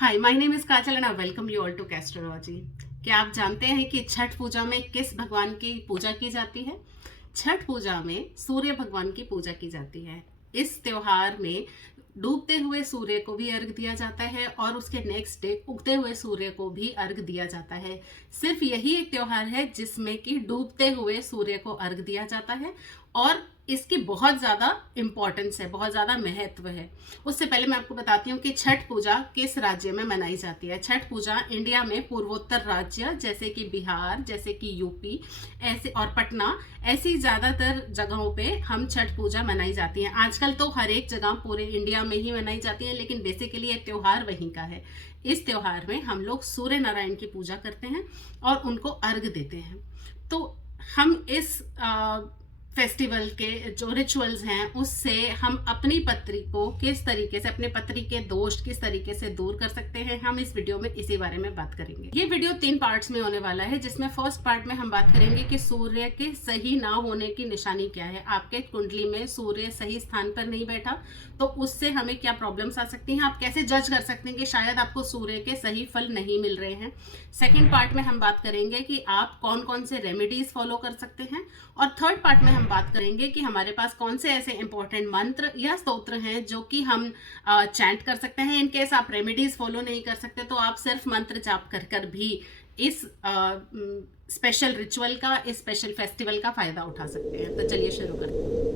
Hi, my name is Kajal and I welcome you all to castrology. क्या आप जानते हैं कि छठ पूजा में किस भगवान की पूजा की जाती है? छठ पूजा में सूर्य भगवान की पूजा की जाती है। इस त्योहार में डूबते हुए सूर्य को भी अर्घ दिया जाता है और उसके नेक्स्ट डे उगते हुए सूर्य को भी अर्घ दिया जाता है। सिर्फ यही एक त्योहार है जिसमें कि डूबते हुए सूर्य को अर्घ दिया जाता है और इसकी बहुत ज़्यादा इम्पोर्टेंस है, बहुत ज़्यादा महत्व है। उससे पहले मैं आपको बताती हूँ कि छठ पूजा किस राज्य में मनाई जाती है। छठ पूजा इंडिया में पूर्वोत्तर राज्य जैसे कि बिहार, जैसे कि यूपी ऐसे और पटना, ऐसी ज़्यादातर जगहों पे हम छठ पूजा मनाई जाती है। आजकल तो हर एक जगह पूरे इंडिया में ही मनाई जाती है, लेकिन बेसिकली ये त्यौहार वहीं का है। इस त्यौहार में हम लोग सूर्य नारायण की पूजा करते हैं और उनको अर्घ देते हैं। तो हम इस फेस्टिवल के जो रिचुअल्स हैं उससे हम अपनी पत्री को किस तरीके से, अपने पत्री के दोष किस तरीके से दूर कर सकते हैं, हम इस वीडियो में इसी बारे में बात करेंगे। ये वीडियो 3 पार्ट्स में होने वाला है, जिसमें फर्स्ट पार्ट में हम बात करेंगे कि सूर्य के सही ना होने की निशानी क्या है। आपके कुंडली में सूर्य सही स्थान पर नहीं बैठा तो उससे हमें क्या प्रॉब्लम्स आ सकती हैं, आप कैसे जज कर सकते हैं कि शायद आपको सूर्य के सही फल नहीं मिल रहे हैं। सेकेंड पार्ट में हम बात करेंगे कि आप कौन कौन से रेमेडीज फॉलो कर सकते हैं और थर्ड पार्ट में हम बात करेंगे कि हमारे पास कौन से ऐसे इंपॉर्टेंट मंत्र या स्तोत्र हैं जो कि हम चैंट कर सकते हैं। इनकेस आप रेमेडीज फॉलो नहीं कर सकते तो आप सिर्फ मंत्र जाप कर कर भी इस स्पेशल रिचुअल का, इस स्पेशल फेस्टिवल का फायदा उठा सकते हैं। तो चलिए शुरू करते हैं।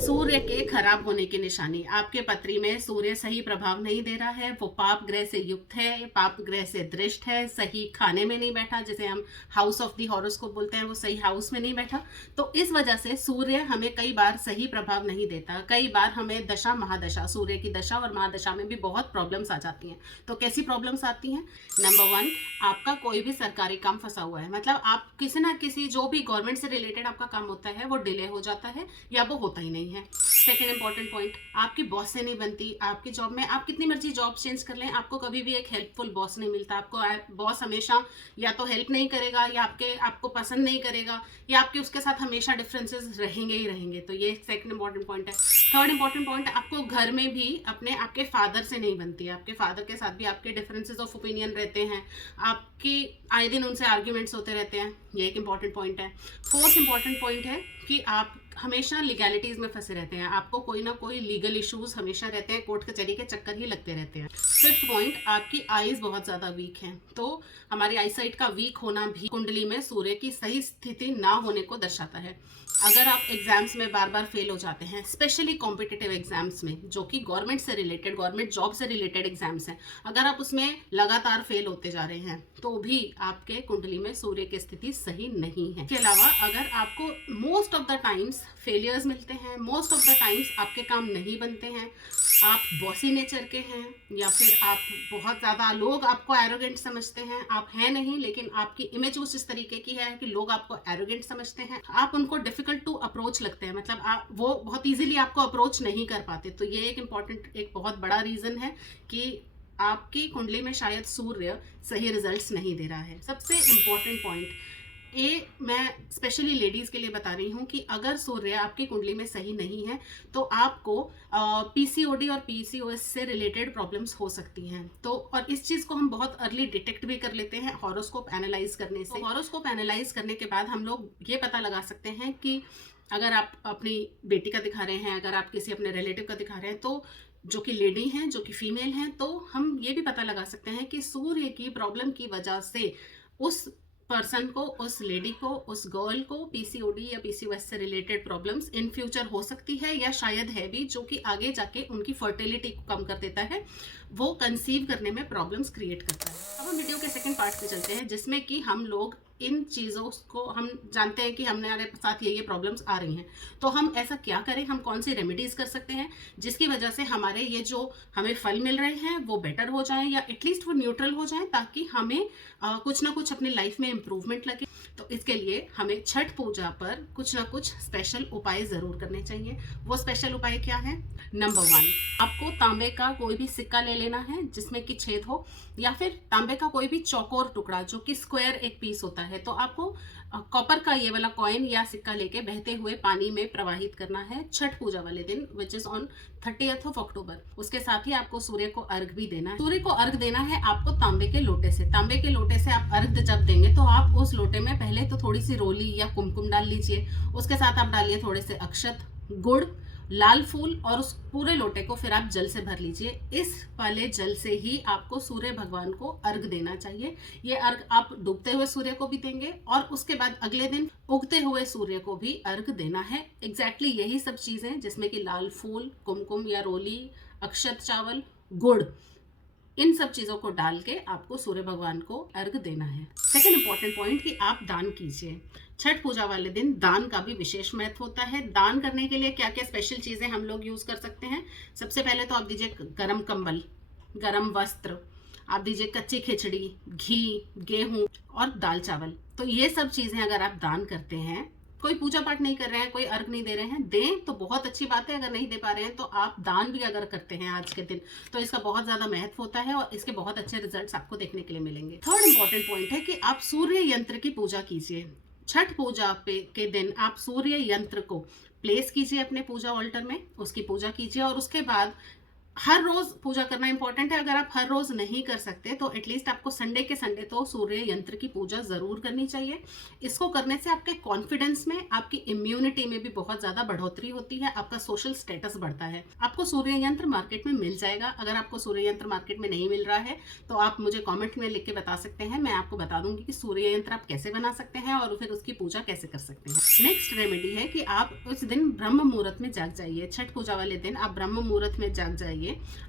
सूर्य के खराब होने की निशानी, आपके पत्री में सूर्य सही प्रभाव नहीं दे रहा है, वो पाप ग्रह से युक्त है, पाप ग्रह से दृष्ट है, सही खाने में नहीं बैठा, जिसे हम हाउस ऑफ द हॉरोस्कोप बोलते हैं, वो सही हाउस में नहीं बैठा। तो इस वजह से सूर्य हमें कई बार सही प्रभाव नहीं देता। कई बार हमें दशा महादशा, सूर्य की दशा और महादशा में भी बहुत प्रॉब्लम्स आ जाती हैं। तो कैसी प्रॉब्लम्स आती हैं? नंबर 1, आपका कोई भी सरकारी काम फंसा हुआ है, मतलब आप किसी ना किसी जो भी गवर्नमेंट से रिलेटेड आपका काम होता है वो डिले हो जाता है या वो होता ही नहीं है। सेकेंड इंपॉर्टेंट पॉइंट, आपकी बॉस से नहीं बनती। आपकी जॉब में आप कितनी मर्जी जॉब चेंज कर लें, आपको कभी भी एक हेल्पफुल बॉस नहीं मिलता। आपको बॉस हमेशा या तो हेल्प नहीं करेगा या आपको पसंद नहीं करेगा या आपके उसके साथ हमेशा डिफरेंसेस रहेंगे ही रहेंगे। तो ये सेकेंड इंपॉर्टेंट पॉइंट है। थर्ड इंपॉर्टेंट पॉइंट, आपको घर में भी आपके फादर से नहीं बनती है। आपके फादर के साथ भी आपके डिफरेंसेस ऑफ ओपिनियन रहते हैं, आपकी आए दिन उनसे आर्ग्यूमेंट्स होते रहते हैं। ये एक इंपॉर्टेंट पॉइंट है। फोर्थ इंपॉर्टेंट पॉइंट है कि आप हमेशा लीगैलिटीज में फंसे रहते हैं, आपको कोई ना कोई लीगल इश्यूज हमेशा रहते हैं, कोर्ट कचहरी के चक्कर ही लगते रहते हैं। फिफ्थ पॉइंट, आपकी आईज बहुत ज़्यादा वीक हैं। तो हमारी आईसाइट का वीक होना भी कुंडली में सूर्य की सही स्थिति ना होने को दर्शाता है। अगर आप एग्जाम्स में बार बार फेल हो जाते हैं, स्पेशली कॉम्पिटिटिव एग्जाम्स में जो कि गवर्नमेंट से रिलेटेड, गवर्नमेंट जॉब से रिलेटेड एग्जाम्स हैं, अगर आप उसमें लगातार फेल होते जा रहे हैं तो भी आपके कुंडली में सूर्य की स्थिति सही नहीं है। इसके अलावा अगर आपको most of the times failures मिलते हैं, मोस्ट ऑफ द टाइम्स आपके काम नहीं बनते हैं, आप बॉसी नेचर के हैं या फिर आप बहुत ज़्यादा, लोग आपको एरोगेंट समझते हैं, आप हैं नहीं लेकिन आपकी इमेज उस इस तरीके की है कि लोग आपको एरोगेंट समझते हैं, आप उनको डिफिकल्ट टू अप्रोच लगते हैं, मतलब आप वो बहुत इजीली आपको अप्रोच नहीं कर पाते। तो ये एक इम्पॉर्टेंट, एक बहुत बड़ा रीज़न है कि आपकी कुंडली में शायद सूर्य सही रिजल्ट्स नहीं दे रहा है। सबसे इम्पॉर्टेंट पॉइंट ये मैं स्पेशली लेडीज़ के लिए बता रही हूँ कि अगर सूर्य आपकी कुंडली में सही नहीं है तो आपको पीसीओडी और पीसीओएस से रिलेटेड प्रॉब्लम्स हो सकती हैं। तो और इस चीज़ को हम बहुत अर्ली डिटेक्ट भी कर लेते हैं हॉरोस्कोप एनालाइज करने से। हॉरोस्कोप एनालाइज करने के बाद हम लोग ये पता लगा सकते हैं कि अगर आप अपनी बेटी का दिखा रहे हैं, अगर आप किसी अपने रिलेटिव का दिखा रहे हैं, तो जो कि लेडी हैं, जो कि फीमेल हैं, तो हम ये भी पता लगा सकते हैं कि सूर्य की प्रॉब्लम की वजह से उस पर्सन को, उस लेडी को, उस गर्ल को पीसीओडी या पीसीओएस से रिलेटेड प्रॉब्लम्स इन फ्यूचर हो सकती है या शायद है भी, जो कि आगे जाके उनकी फर्टिलिटी को कम कर देता है, वो कंसीव करने में प्रॉब्लम्स क्रिएट करता है। अब हम वीडियो के सेकंड पार्ट पे चलते हैं जिसमें कि हम लोग इन चीज़ों को, हम जानते हैं कि हमारे साथ ये प्रॉब्लम्स आ रही हैं, तो हम ऐसा क्या करें, हम कौन सी रेमेडीज़ कर सकते हैं जिसकी वजह से हमारे ये जो हमें फल मिल रहे हैं वो बेटर हो जाएं या एटलीस्ट वो न्यूट्रल हो जाएं, ताकि हमें कुछ ना कुछ अपनी लाइफ में इम्प्रूवमेंट लगे। तो इसके लिए हमें छठ पूजा पर कुछ ना कुछ स्पेशल उपाय ज़रूर करने चाहिए। वो स्पेशल उपाय क्या है? नंबर 1, आपको तांबे का कोई भी सिक्का ले लेना है जिसमें कि छेद हो, या फिर तांबे का कोई भी चौकोर टुकड़ा जो कि स्क्वायर एक पीस होता है। तो आपको कॉपर का ये वाला कॉइन या सिक्का लेके बहते हुए पानी में प्रवाहित करना है छठ पूजा वाले दिन, which is on 30th of अक्टूबर। उसके साथ ही आपको सूर्य को अर्घ भी देना है। सूर्य को अर्घ देना है आपको तांबे के लोटे से। तांबे के लोटे से आप अर्घ जब देंगे तो आप उस लोटे में पहले तो थोड़ी सी रोली या कुमकुम डाल लीजिए, उसके साथ आप डालिए थोड़े से अक्षत, गुड़, लाल फूल, और उस पूरे लोटे को फिर आप जल से भर लीजिए। इस वाले जल से ही आपको सूर्य भगवान को अर्घ देना चाहिए। ये अर्घ आप डूबते हुए सूर्य को भी देंगे और उसके बाद अगले दिन उगते हुए सूर्य को भी अर्घ देना है। एग्जैक्टली यही सब चीजें जिसमें कि लाल फूल, कुमकुम या रोली, अक्षत चावल, गुड़, इन सब चीजों को डाल के आपको सूर्य भगवान को अर्घ देना है। सेकेंड इंपॉर्टेंट पॉइंट कि आप दान कीजिए। छठ पूजा वाले दिन दान का भी विशेष महत्व होता है। दान करने के लिए क्या क्या स्पेशल चीजें हम लोग यूज कर सकते हैं? सबसे पहले तो आप दीजिए गरम कंबल, गरम वस्त्र, आप दीजिए कच्ची खिचड़ी, घी, गेहूं और दाल चावल। तो ये सब चीजें अगर आप दान करते हैं, कोई पूजा पाठ नहीं कर रहे हैं, कोई अर्घ नहीं दे रहे हैं, दें तो बहुत अच्छी बात है। अगर नहीं दे पा रहे हैं तो आप दान भी अगर करते हैं आज के दिन तो इसका बहुत ज्यादा महत्व होता है और इसके बहुत अच्छे रिजल्ट्स आपको देखने के लिए मिलेंगे। थर्ड इंपॉर्टेंट पॉइंट है कि आप सूर्य यंत्र की पूजा कीजिए। छठ पूजा के दिन आप सूर्य यंत्र को प्लेस कीजिए अपने पूजा ऑल्टर में, उसकी पूजा कीजिए और उसके बाद हर रोज पूजा करना इंपॉर्टेंट है। अगर आप हर रोज नहीं कर सकते तो एटलीस्ट आपको संडे के संडे तो सूर्य यंत्र की पूजा जरूर करनी चाहिए। इसको करने से आपके कॉन्फिडेंस में, आपकी इम्यूनिटी में भी बहुत ज्यादा बढ़ोतरी होती है, आपका सोशल स्टेटस बढ़ता है। आपको सूर्य यंत्र मार्केट में मिल जाएगा। अगर आपको सूर्य यंत्र मार्केट में नहीं मिल रहा है तो आप मुझे कॉमेंट में लिख के बता सकते हैं, मैं आपको बता दूंगी कि सूर्य यंत्र आप कैसे बना सकते हैं और फिर उसकी पूजा कैसे कर सकते हैं। नेक्स्ट रेमेडी है कि आप उस दिन ब्रह्म मुहूर्त में जाग जाइए। छठ पूजा वाले दिन आप ब्रह्म मुहूर्त में जाग जाइए।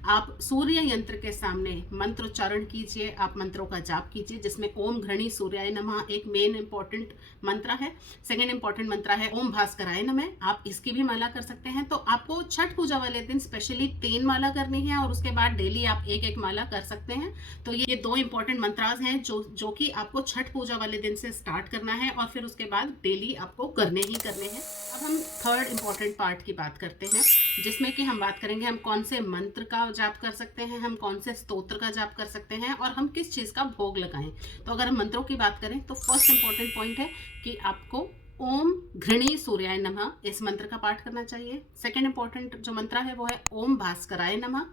आप सूर्य यंत्र के सामने मंत्रोच्चारण कीजिए, आप मंत्रों का जाप कीजिए जिसमें ओम घृणी सूर्याय नमः एक मेन इंपॉर्टेंट मंत्र है। सेकेंड इंपॉर्टेंट मंत्र है ओम भास्कराय नमः, आप इसकी भी माला कर सकते हैं। तो आपको छठ पूजा वाले दिन स्पेशली 3 माला करनी है और उसके बाद डेली आप एक एक माला कर सकते हैं। तो ये 2 इंपॉर्टेंट मंत्रास हैं जो कि आपको छठ पूजा वाले दिन से स्टार्ट करना है और फिर उसके बाद डेली आपको करने ही करने हैं। अब हम थर्ड इंपॉर्टेंट पार्ट की बात करते हैं जिसमें कि हम बात करेंगे हम कौन से मंत्र का जाप कर सकते हैं, हम कौन से स्तोत्र का जाप कर सकते हैं और हम किस चीज का भोग लगाएं। तो अगर हम मंत्रों की बात करें तो फर्स्ट इंपॉर्टेंट पॉइंट है कि आपको ओम घृणी सूर्याय नमः इस मंत्र का पाठ करना चाहिए। सेकेंड इंपॉर्टेंट जो मंत्र है वो है ओम भास्कराय नमः।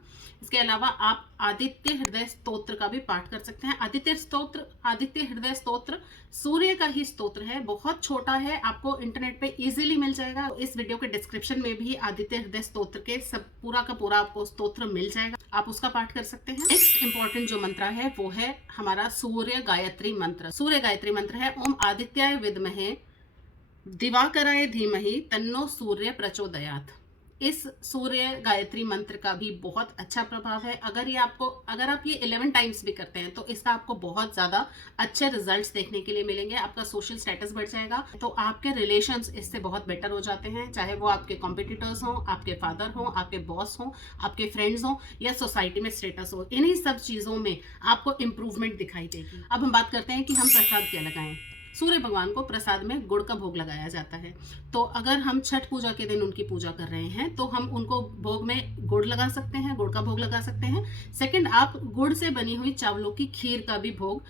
इसके अलावा आप आदित्य हृदय स्तोत्र का भी पाठ कर सकते हैं। आदित्य हृदय स्तोत्र सूर्य का ही स्तोत्र है, बहुत छोटा है, आपको इंटरनेट पे इजीली मिल जाएगा। इस वीडियो के डिस्क्रिप्शन में भी आदित्य हृदय स्तोत्र के सब पूरा का पूरा आपको स्तोत्र मिल जाएगा, आप उसका पाठ कर सकते हैं। नेक्स्ट इंपॉर्टेंट जो मंत्र है वो है हमारा सूर्य गायत्री मंत्र। सूर्य गायत्री मंत्र है ओम आदित्याय विद्महे दिवाकराय धीमहि तन्नो सूर्य प्रचोदयात्। इस सूर्य गायत्री मंत्र का भी बहुत अच्छा प्रभाव है। अगर आप ये 11 टाइम्स भी करते हैं तो इसका आपको बहुत ज्यादा अच्छे रिजल्ट्स देखने के लिए मिलेंगे। आपका सोशल स्टेटस बढ़ जाएगा, तो आपके रिलेशंस इससे बहुत बेटर हो जाते हैं, चाहे वो आपके कॉम्पिटिटर्स हों, आपके फादर हों, आपके बॉस हों, आपके फ्रेंड्स हों या सोसाइटी में स्टेटस हो। इन्हीं सब चीजों में आपको इम्प्रूवमेंट दिखाई देगी। अब हम बात करते हैं कि हम प्रसाद क्या लगाएं। सूर्य भगवान को प्रसाद में गुड़ का भोग लगाया जाता है। तो अगर हम छठ पूजा के दिन उनकी पूजा कर रहे हैं तो हम उनको भोग में गुड़ लगा सकते हैं, गुड़ का भोग लगा सकते हैं। सेकंड, आप गुड़ से बनी हुई चावलों की खीर का भी भोग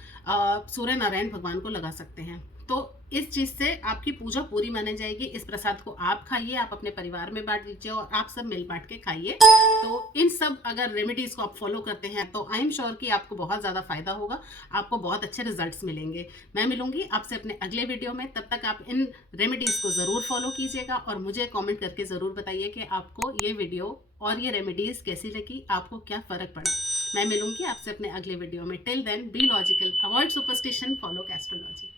सूर्य नारायण भगवान को लगा सकते हैं। तो इस चीज से आपकी पूजा पूरी मानी जाएगी। इस प्रसाद को आप खाइए, आप अपने परिवार में बांट दीजिए और आप सब मिल बांट के खाइए। तो इन सब अगर रेमेडीज को आप फॉलो करते हैं तो आई एम श्योर कि आपको बहुत ज्यादा फायदा होगा, आपको बहुत अच्छे रिजल्ट्स मिलेंगे। मैं मिलूंगी आपसे अपने अगले वीडियो में, तब तक आप इन रेमेडीज को जरूर फॉलो कीजिएगा और मुझे कॉमेंट करके जरूर बताइए कि आपको ये वीडियो और ये रेमेडीज कैसी लगी, आपको क्या फर्क पड़ा। मैं मिलूंगी आपसे अपने अगले वीडियो में। Till then be logical, avoid superstition, follow astrology.